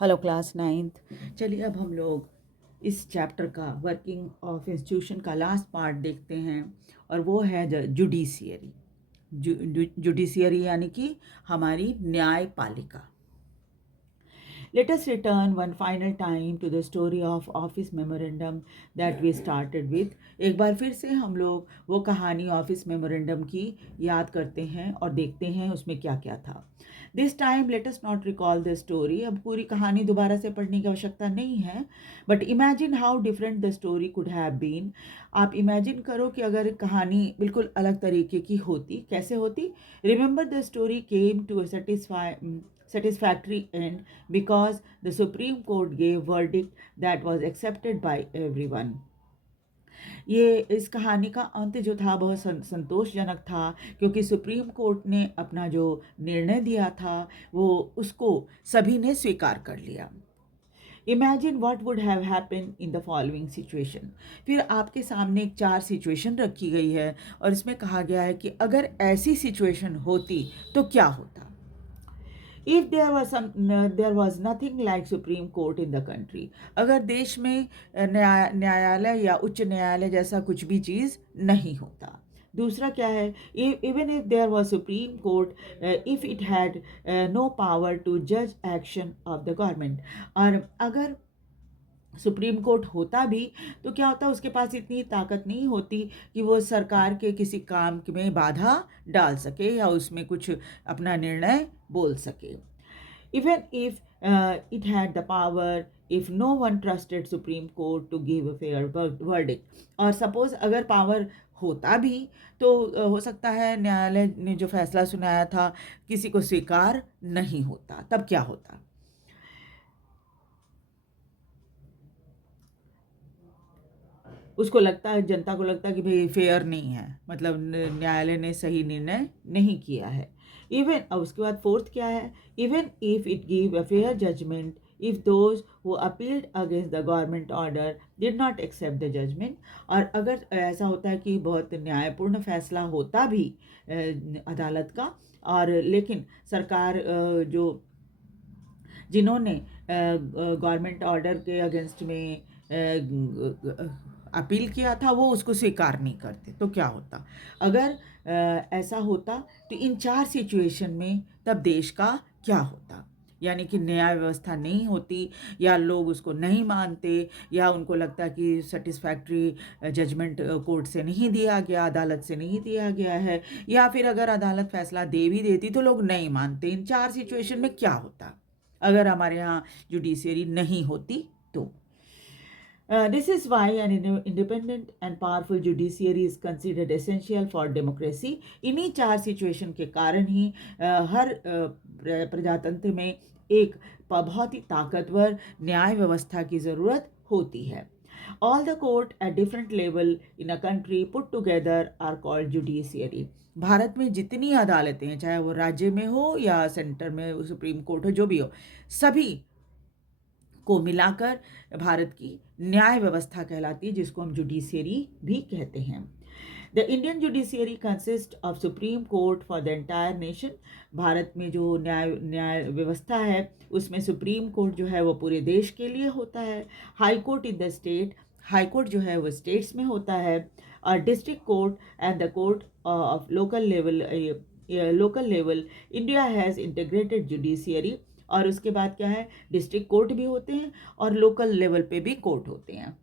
Hello class ninth. चलिए अब हम लोग इस चैप्टर का वर्किंग ऑफ इंस्टीट्यूशन का लास्ट पार्ट देखते हैं और वो है जुडिशियरी। जुडिशियरी यानी कि हमारी न्यायपालिका। Let us return one final time to the story of office memorandum that we started with. एक बार फिर से हम लोग वो कहानी ऑफिस मेमोरेंडम की याद करते हैं और देखते हैं उसमें क्या क्या था। This time let us not recall the story. अब पूरी कहानी दोबारा से पढ़ने की आवश्यकता नहीं है, but imagine how different the story could have been. आप इमेजिन करो कि अगर कहानी बिल्कुल अलग तरीके की होती, कैसे होती। Remember the story came to a satisfactory end because the Supreme Court gave verdict that was accepted by everyone. ये इस कहानी का अंत जो था बहुत संतोषजनक था, क्योंकि सुप्रीम कोर्ट ने अपना जो निर्णय दिया था वो उसको सभी ने स्वीकार कर लिया। Imagine what would have happen in the following situation. फिर आपके सामने एक 4 सिचुएशन रखी गई है और इसमें कहा गया है कि अगर ऐसी सिचुएशन होती तो क्या होता। If there was nothing like supreme court in the country. अगर देश में न्यायालय या उच्च न्यायालय जैसा कुछ भी चीज़ नहीं होता। दूसरा क्या है, even if there was supreme court if it had no power to जज एक्शन ऑफ द गवर्नमेंट। और अगर सुप्रीम कोर्ट होता भी तो क्या होता, उसके पास इतनी ताकत नहीं होती कि वो सरकार के किसी काम में बाधा डाल सके या उसमें कुछ अपना निर्णय बोल सके। Even if it had the power, if no one trusted supreme court to give a fair verdict. और सपोज अगर पावर होता भी तो हो सकता है न्यायालय ने जो फैसला सुनाया था किसी को स्वीकार नहीं होता, तब क्या होता। उसको लगता है, जनता को लगता है कि भाई फेयर नहीं है, मतलब न्यायालय ने सही निर्णय नहीं किया है। इवन, अब उसके बाद फोर्थ क्या है, even if it give a fair judgment if those who appealed against the government order did not accept the judgment. और अगर ऐसा होता है कि बहुत न्यायपूर्ण फैसला होता भी अदालत का, और लेकिन सरकार जो जिन्होंने गवर्नमेंट ऑर्डर के अगेंस्ट में अपील किया था वो उसको स्वीकार नहीं करते, तो क्या होता। अगर ऐसा होता तो इन 4 सिचुएशन में तब देश का क्या होता। यानी कि न्याय व्यवस्था नहीं होती, या लोग उसको नहीं मानते, या उनको लगता कि सेटिस्फैक्ट्री जजमेंट कोर्ट से नहीं दिया गया, अदालत से नहीं दिया गया है, या फिर अगर अदालत फैसला दे भी देती तो लोग नहीं मानते। इन 4 सिचुएशन में क्या होता अगर हमारे यहाँ जुडिशियरी नहीं होती तो। This is why an independent and powerful judiciary is considered essential for democracy. इन्हीं 4 सिचुएशन के कारण ही हर प्रजातंत्र में एक बहुत ही ताकतवर न्याय व्यवस्था की ज़रूरत होती है। All the court at different level in a country put together are called judiciary. Bharat में जितनी अदालतें हैं, चाहे वो राज्य में हो या सेंटर में सुप्रीम कोर्ट हो, जो भी हो, सभी को मिलाकर भारत की न्याय व्यवस्था कहलाती है, जिसको हम जुडिशियरी भी कहते हैं। The Indian judiciary consist of supreme court for the entire nation. Bharat में जो न्याय व्यवस्था है उसमें सुप्रीम कोर्ट जो है वो पूरे देश के लिए होता है। High court in the state, high court जो है वो स्टेट्स में होता है। और district court and the court of local level India has integrated judiciary. और उसके बाद क्या है, डिस्ट्रिक्ट कोर्ट भी होते हैं और लोकल लेवल पे भी कोर्ट होते हैं,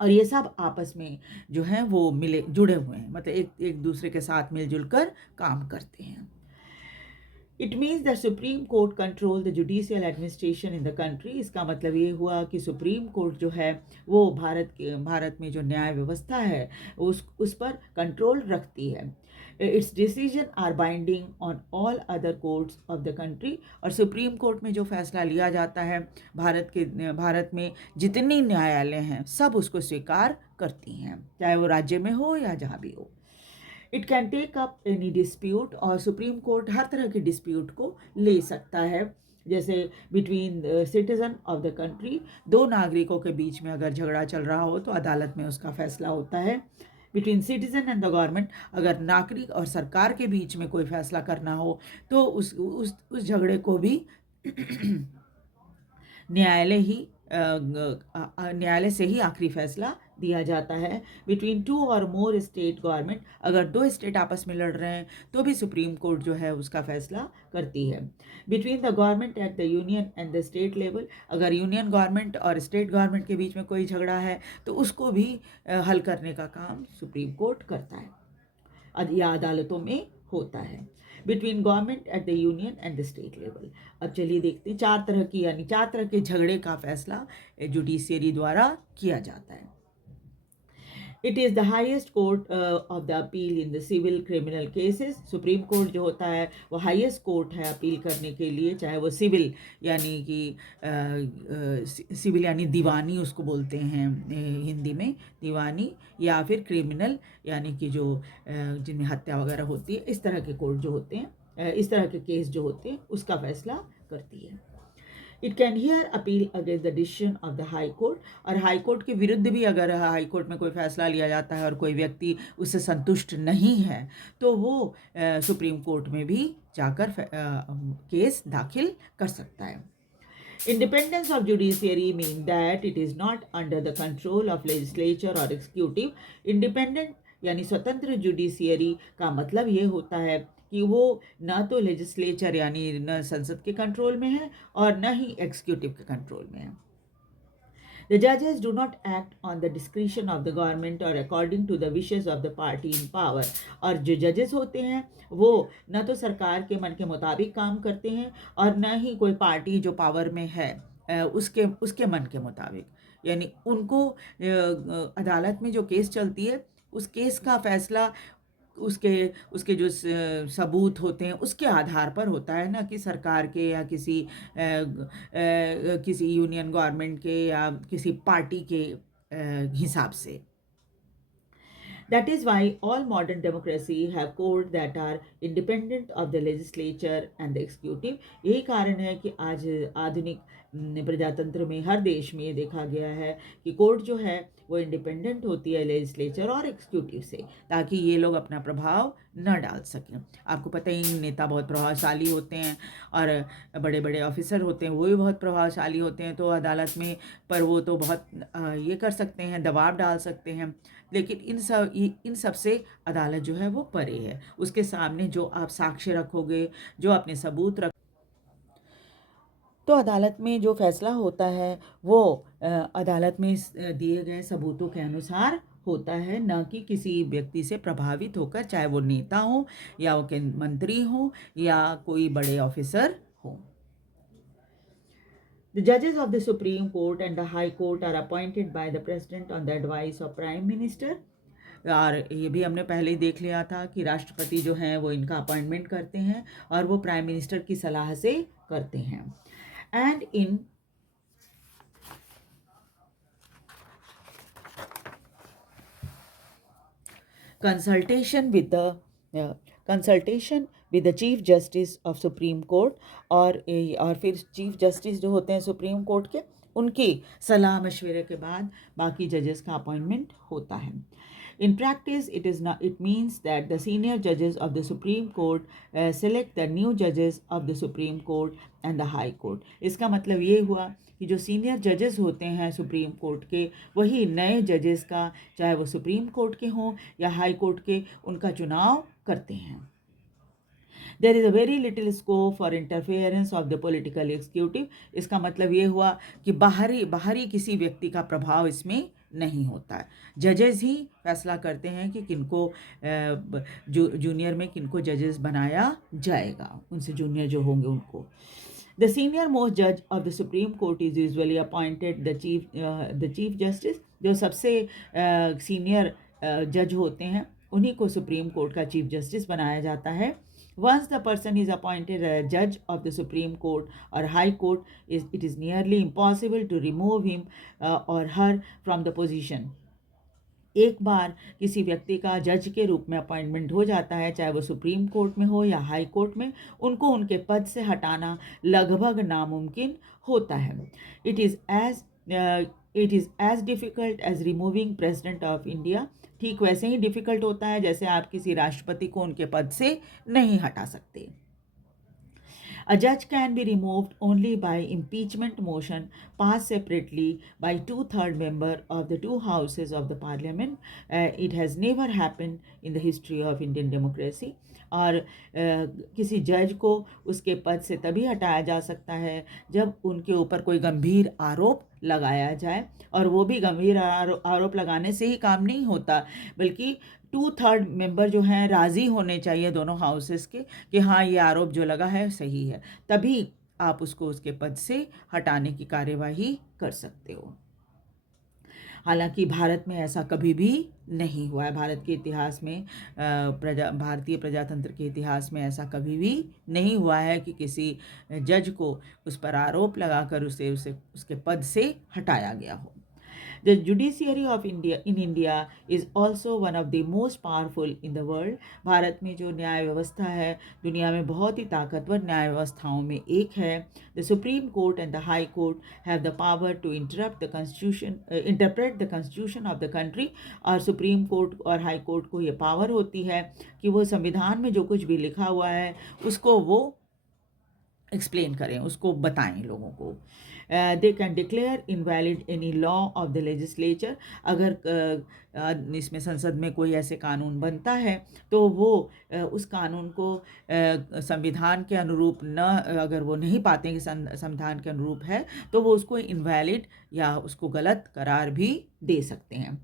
और ये सब आपस में जो हैं वो जुड़े हुए हैं, मतलब एक दूसरे के साथ मिलजुल कर काम करते हैं। It means the supreme court control the judicial administration in the country. इसका मतलब ये हुआ कि सुप्रीम कोर्ट जो है वो भारत में जो न्याय व्यवस्था है उस पर कंट्रोल रखती है। Its decision are binding on all other courts of the country. और सुप्रीम कोर्ट में जो फैसला लिया जाता है, भारत में जितनी न्यायालय हैं सब उसको स्वीकार करती हैं, चाहे वो राज्य में हो या जहाँ भी हो। It can take up any dispute, और सुप्रीम कोर्ट हर तरह के डिस्प्यूट को ले सकता है। जैसे between citizen of the country, 2 नागरिकों के बीच में अगर झगड़ा चल रहा हो तो अदालत में उसका फैसला होता है। Between citizen and the government, अगर नागरिक और सरकार के बीच में कोई फैसला करना हो तो उस झगड़े को भी न्यायालय ही न्यायालय से ही आखिरी फैसला दिया जाता है। बिटवीन टू और मोर स्टेट गवर्नमेंट, अगर दो स्टेट आपस में लड़ रहे हैं तो भी सुप्रीम कोर्ट जो है उसका फैसला करती है। Between the government at the union and the state level, अगर यूनियन गवर्नमेंट और स्टेट गवर्नमेंट के बीच में कोई झगड़ा है तो उसको भी हल करने का काम सुप्रीम कोर्ट करता है या अदालतों में होता है। Between government at the union and the state level. अब चलिए देखते हैं चार तरह की, यानी चार तरह के झगड़े का फैसला जुडिशियरी द्वारा किया जाता है। It is the highest court of the appeal in the civil criminal cases. Supreme court जो होता है वो हाईएस्ट कोर्ट है अपील करने के लिए, चाहे वो सिविल यानी कि सिविल यानी दीवानी उसको बोलते हैं हिंदी में, दीवानी, या फिर क्रिमिनल यानी कि जो जिनमें हत्या वगैरह होती है, इस तरह के कोर्ट जो होते हैं, इस तरह के केस जो होते हैं उसका फैसला करती है। It can hear appeal against the decision of the high court, और हाई कोर्ट के विरुद्ध भी अगर हाई कोर्ट में कोई फैसला लिया जाता है और कोई व्यक्ति उससे संतुष्ट नहीं है तो वो सुप्रीम कोर्ट में भी जाकर केस दाखिल कर सकता है। Independence of judiciary mean that it is not under the control of legislature or executive. Independent यानी स्वतंत्र जुडिशियरी का मतलब ये होता है कि वो ना तो लेजिस्लेचर यानी न संसद के कंट्रोल में है और न ही एग्जीक्यूटिव के कंट्रोल में है। The judges do not act on the discretion of the government or according to the wishes of the party in power. और जो जजेस होते हैं वो न तो सरकार के मन के मुताबिक काम करते हैं और न ही कोई पार्टी जो पावर में है उसके मन के मुताबिक, यानी उनको अदालत में जो केस चलती है उस केस का फैसला उसके उसके जो सबूत होते हैं उसके आधार पर होता है, ना कि सरकार के या किसी यूनियन गवर्नमेंट के या किसी पार्टी के हिसाब से। That is why all modern democracy have courts that are independent of the legislature and the executive. यही कारण है कि आज आधुनिक प्रजातंत्र में हर देश में ये देखा गया है कि कोर्ट जो है वो इंडिपेंडेंट होती है लेजिस्लेचर और एग्जीक्यूटिव से, ताकि ये लोग अपना प्रभाव न डाल सकें। आपको पता ही नेता बहुत प्रभावशाली होते हैं और बड़े बड़े ऑफिसर होते हैं वो भी बहुत प्रभावशाली होते हैं, तो अदालत में पर वो तो बहुत ये कर सकते हैं, दबाव डाल सकते हैं, लेकिन इन सब से अदालत जो है वो परे है। उसके सामने जो आप साक्ष्य रखोगे, जो अपने सबूत रख, तो अदालत में जो फैसला होता है वो अदालत में दिए गए सबूतों के अनुसार होता है, न कि किसी व्यक्ति से प्रभावित होकर, चाहे वो नेता हो या वो मंत्री हो या कोई बड़े ऑफिसर हो। The judges of the Supreme Court and the High Court are appointed by the President on the advice of Prime Minister. और ये भी हमने पहले ही देख लिया था कि राष्ट्रपति जो हैं वो इनका अपॉइंटमेंट करते हैं और वो प्राइम मिनिस्टर की सलाह से करते हैं। And in consultation with the chief justice of supreme court, और फिर चीफ जस्टिस जो होते हैं सुप्रीम कोर्ट के, उनकी सलाह मशवरे के बाद बाकी जजेस का अपॉइंटमेंट होता है। In practice, it means that the senior judges of the Supreme Court select the new judges of the Supreme Court and the High Court. इसका मतलब ये हुआ कि जो सीनियर जजेस होते हैं सुप्रीम कोर्ट के, वही नए जजेस का, चाहे वो सुप्रीम कोर्ट के हों या हाई कोर्ट के, उनका चुनाव करते हैं। There is a very little scope for interference of the political executive. इसका मतलब ये हुआ कि बाहरी किसी व्यक्ति का प्रभाव इसमें नहीं होता है। जजेस ही फैसला करते हैं कि किनको जूनियर में किनको जजेस बनाया जाएगा, उनसे जूनियर जो होंगे उनको। The senior most judge of the Supreme Court is usually appointed the chief justice. जो सबसे सीनियर जज होते हैं उन्हीं को सुप्रीम कोर्ट का चीफ जस्टिस बनाया जाता है। Once the person is appointed a judge of the Supreme Court or High Court, it is nearly impossible to remove him or her from the position. एक बार किसी व्यक्ति का जज के रूप में अपॉइंटमेंट हो जाता है, चाहे वो सुप्रीम कोर्ट में हो या हाई कोर्ट में, उनको उनके पद से हटाना लगभग नामुमकिन होता है। It is as difficult as removing president of India. ठीक वैसे ही डिफ़िकल्ट होता है जैसे आप किसी राष्ट्रपति को उनके पद से नहीं हटा सकते। A judge can be removed only by impeachment motion passed separately by two-third member of the two houses of the parliament. It has never happened in the history of Indian democracy. और किसी जज को उसके पद से तभी हटाया जा सकता है जब उनके ऊपर कोई गंभीर आरोप लगाया जाए, और वो भी गंभीर आरोप लगाने से ही काम नहीं होता, बल्कि टू थर्ड मेंबर जो हैं राज़ी होने चाहिए दोनों हाउसेस के कि हाँ ये आरोप जो लगा है सही है, तभी आप उसको उसके पद से हटाने की कार्यवाही कर सकते हो। हालांकि भारत में ऐसा कभी भी नहीं हुआ है। भारत के इतिहास में भारतीय प्रजातंत्र के इतिहास में ऐसा कभी भी नहीं हुआ है कि किसी जज को उस पर आरोप लगाकर उसे उसे उसके पद से हटाया गया हो। The judiciary of India is also one of the most powerful in the world. Bharat में जो न्याय व्यवस्था है दुनिया में बहुत ही ताकतवर न्याय व्यवस्थाओं में एक है। The Supreme Court and the High Court have the power to interpret the constitution of the country. और सुप्रीम कोर्ट और हाई कोर्ट को ये पावर होती है कि वो संविधान में जो कुछ भी लिखा हुआ है उसको वो एक्सप्लेन करें, उसको बताएं लोगों को। They can declare invalid any law of the legislature. अगर इसमें संसद में कोई ऐसे कानून बनता है तो वो उस कानून को संविधान के अनुरूप न अगर वो नहीं पाते हैं कि संविधान के अनुरूप है तो वो उसको इनवैलिड या उसको गलत करार भी दे सकते हैं।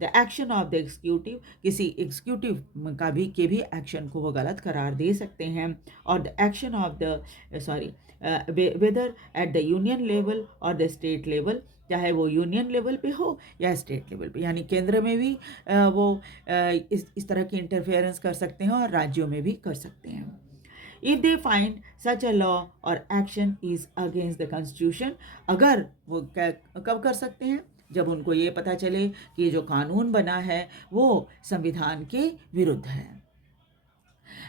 The action of the executive, किसी एग्जीक्यूटिव का भी एक्शन को वो गलत करार दे सकते हैं। और the action of the weather at the union level और द स्टेट लेवल, चाहे वो यूनियन लेवल पे हो या स्टेट लेवल पे, यानी केंद्र में भी वो इस तरह की इंटरफेरेंस कर सकते हैं और राज्यों में भी कर सकते हैं। If they find such a law और action is against the constitution, अगर वो कब कर सकते हैं जब उनको ये पता चले कि ये जो कानून बना है वो संविधान के विरुद्ध है।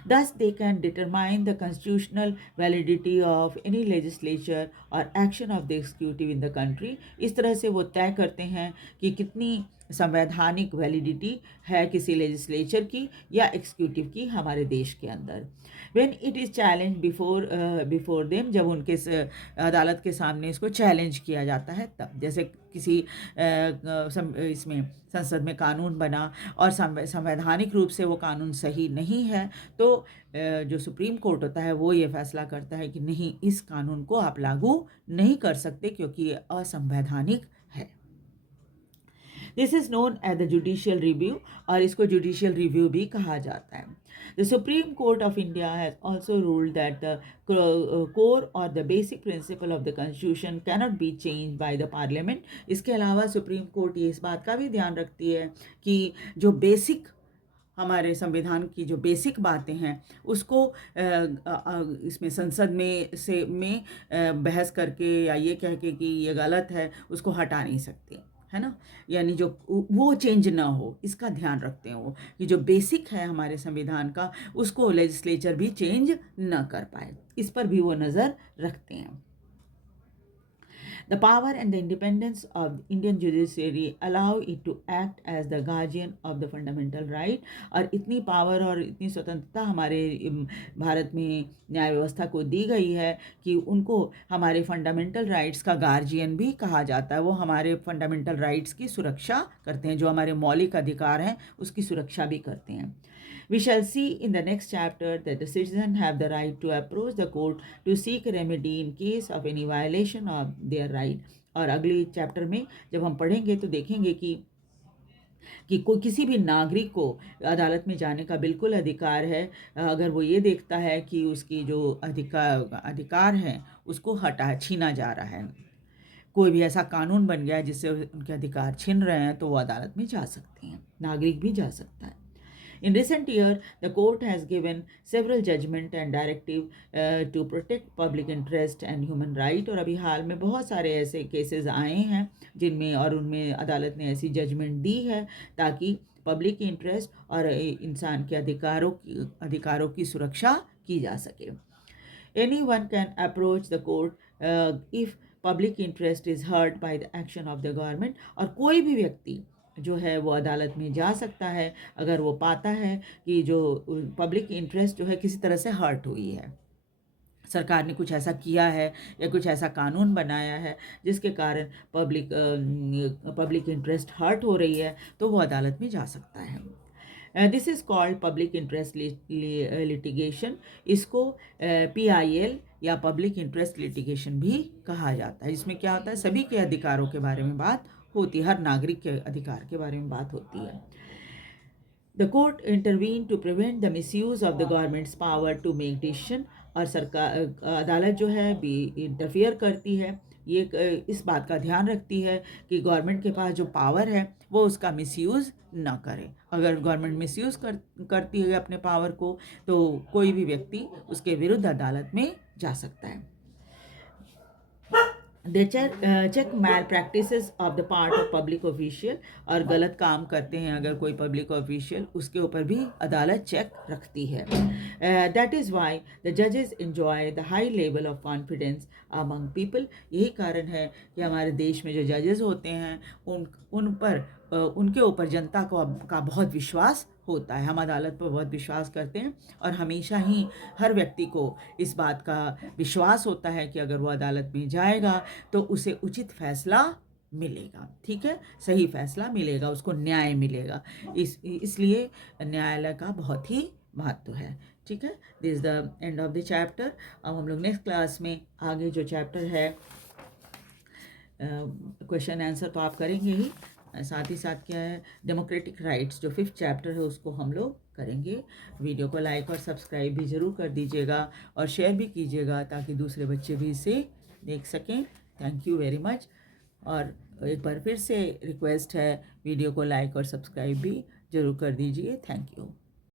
Thus, they can determine the constitutional validity of any legislature or action of the executive in the country. इस तरह से वो तय करते हैं कि कितनी संवैधानिक वैलिडिटी है किसी लेजिस्लेचर की या एग्जीक्यूटिव की हमारे देश के अंदर। When it is challenged before them, जब उनके अदालत के सामने इसको चैलेंज किया जाता है तब, जैसे किसी इसमें संसद में कानून बना और संवैधानिक रूप से वो कानून सही नहीं है तो जो सुप्रीम कोर्ट होता है वो ये फैसला करता है कि नहीं, इस कानून को आप लागू नहीं कर सकते क्योंकि ये असंवैधानिक है। This is known as the judicial review, और इसको जुडिशियल रिव्यू भी कहा जाता है। The Supreme Court of India has also ruled that the core or the basic principle of the Constitution cannot be changed by the Parliament. इसके अलावा supreme court ये इस बात का भी ध्यान रखती है कि जो बेसिक हमारे संविधान की जो बेसिक बातें हैं उसको इसमें संसद में बहस करके या ये कह के कि ये गलत है उसको हटा नहीं सकते, है ना। यानी जो वो चेंज ना हो इसका ध्यान रखते हैं वो, कि जो बेसिक है हमारे संविधान का उसको लेजिस्लेचर भी चेंज ना कर पाए, इस पर भी वो नज़र रखते हैं। The power and the independence of Indian judiciary allow it to act as the guardian of the fundamental right. और इतनी पावर और इतनी स्वतंत्रता हमारे भारत में न्याय व्यवस्था को दी गई है कि उनको हमारे फंडामेंटल राइट्स का गार्जियन भी कहा जाता है। वो हमारे फंडामेंटल राइट्स की सुरक्षा करते हैं, जो हमारे मौलिक अधिकार हैं उसकी सुरक्षा भी करते हैं। We shall see in the next chapter that the citizens have the right to approach the court to seek remedy in case of any violation of their right. और अगले चैप्टर में जब हम पढ़ेंगे तो देखेंगे कि कोई किसी भी नागरिक को अदालत में जाने का बिल्कुल अधिकार है अगर वो ये देखता है कि उसकी जो अधिकार हैं उसको छीना जा रहा है। कोई भी ऐसा कानून बन गया जिससे उनके अधिकार छिन रहे हैं तो वो अदालत में जा सकते हैं, नागरिक भी जा सकता है। In recent years, the court has given several judgment and directive to protect public interest and human right. और अभी हाल में बहुत सारे ऐसे केसेस आए हैं जिनमें और उनमें अदालत ने ऐसी जजमेंट दी है ताकि पब्लिक इंटरेस्ट और इंसान के अधिकारों की सुरक्षा की जा सके। Anyone can approach the court if public interest is hurt by the action of the government. और कोई भी व्यक्ति जो है वो अदालत में जा सकता है अगर वो पाता है कि जो पब्लिक इंटरेस्ट जो है किसी तरह से हर्ट हुई है। सरकार ने कुछ ऐसा किया है या कुछ ऐसा कानून बनाया है जिसके कारण पब्लिक इंटरेस्ट हर्ट हो रही है, तो वो अदालत में जा सकता है। This is called public interest litigation. इसको PIL या पब्लिक इंटरेस्ट लिटिगेशन भी कहा जाता है, जिसमें क्या होता है, सभी के अधिकारों के बारे में बात होती है, हर नागरिक के अधिकार के बारे में बात होती है। The court intervened to prevent the misuse of the government's power to make decision। और सरकार अदालत जो है भी इंटरफियर करती है, ये इस बात का ध्यान रखती है कि गवर्नमेंट के पास जो पावर है वो उसका मिसयूज़ ना करे। अगर गवर्नमेंट मिसयूज़ करती है अपने पावर को, तो कोई भी व्यक्ति उसके विरुद्ध अदालत में जा सकता है। They check malpractices of the part of public official. और गलत काम करते हैं अगर कोई पब्लिक ऑफिशियल, उसके ऊपर भी अदालत चेक रखती है। दैट इज़ वाई द जजेस enjoy the high level of confidence among people. यही कारण है कि हमारे देश में जो जजेस होते हैं उन पर उनके ऊपर जनता का बहुत विश्वास होता है। हम अदालत पर बहुत विश्वास करते हैं और हमेशा ही हर व्यक्ति को इस बात का विश्वास होता है कि अगर वो अदालत में जाएगा तो उसे उचित फैसला मिलेगा, ठीक है, सही फैसला मिलेगा, उसको न्याय मिलेगा। इसलिए न्यायालय का बहुत ही महत्व है, ठीक है। This is the end of the chapter. अब हम लोग नेक्स्ट क्लास में आगे जो चैप्टर है, क्वेश्चन आंसर तो आप करेंगे ही, साथ ही साथ क्या है, डेमोक्रेटिक राइट्स जो 5th चैप्टर है उसको हम लोग करेंगे। वीडियो को लाइक और सब्सक्राइब भी ज़रूर कर दीजिएगा और शेयर भी कीजिएगा ताकि दूसरे बच्चे भी इसे देख सकें। Thank you very much. और एक बार फिर से रिक्वेस्ट है, वीडियो को लाइक और सब्सक्राइब भी ज़रूर कर दीजिए। Thank you.